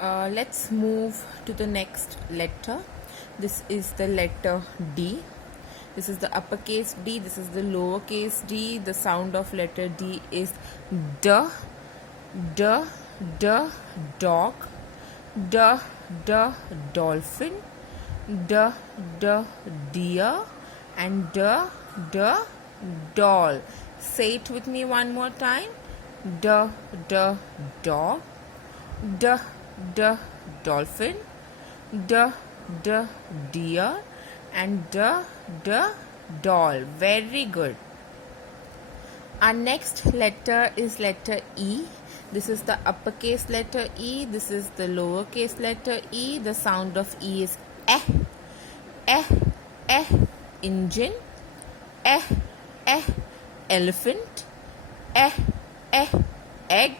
Let's move to the next letter. This is the letter D. This is the uppercase D. This is the lowercase d. The sound of letter D is D, D, D, dog, D, D, dolphin, D, D, deer, and D, D, doll. Say it with me one more time. D, D, dog, D, D, dolphin, D, D, deer, and D, D, doll. Very good. Our next letter is letter E. This is the uppercase letter E. This is the lowercase letter E. The sound of E is eh, eh, eh, engine, eh, eh, elephant, eh, eh, egg,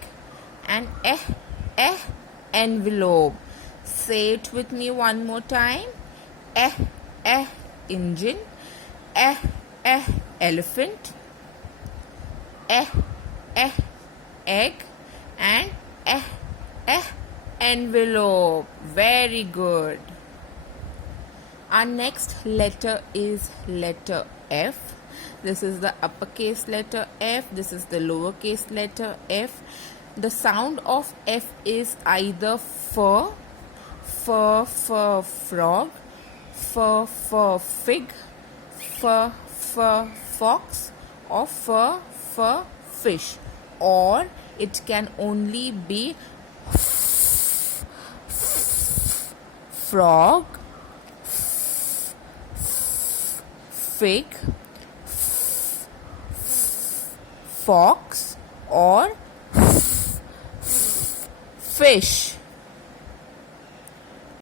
and eh, eh, envelope. Say it with me one more time. Eh, eh, engine, eh, eh, elephant, eh, eh, egg, and eh, eh, envelope. Very good. Our next letter is letter F. This is the uppercase letter F. This is the lowercase letter F. The sound of F is either fur, fur, fur, frog, fur, fur, fig, fur, fur, fox, or fur, fur, fish. Or it can only be frog, fig, fox, or fish.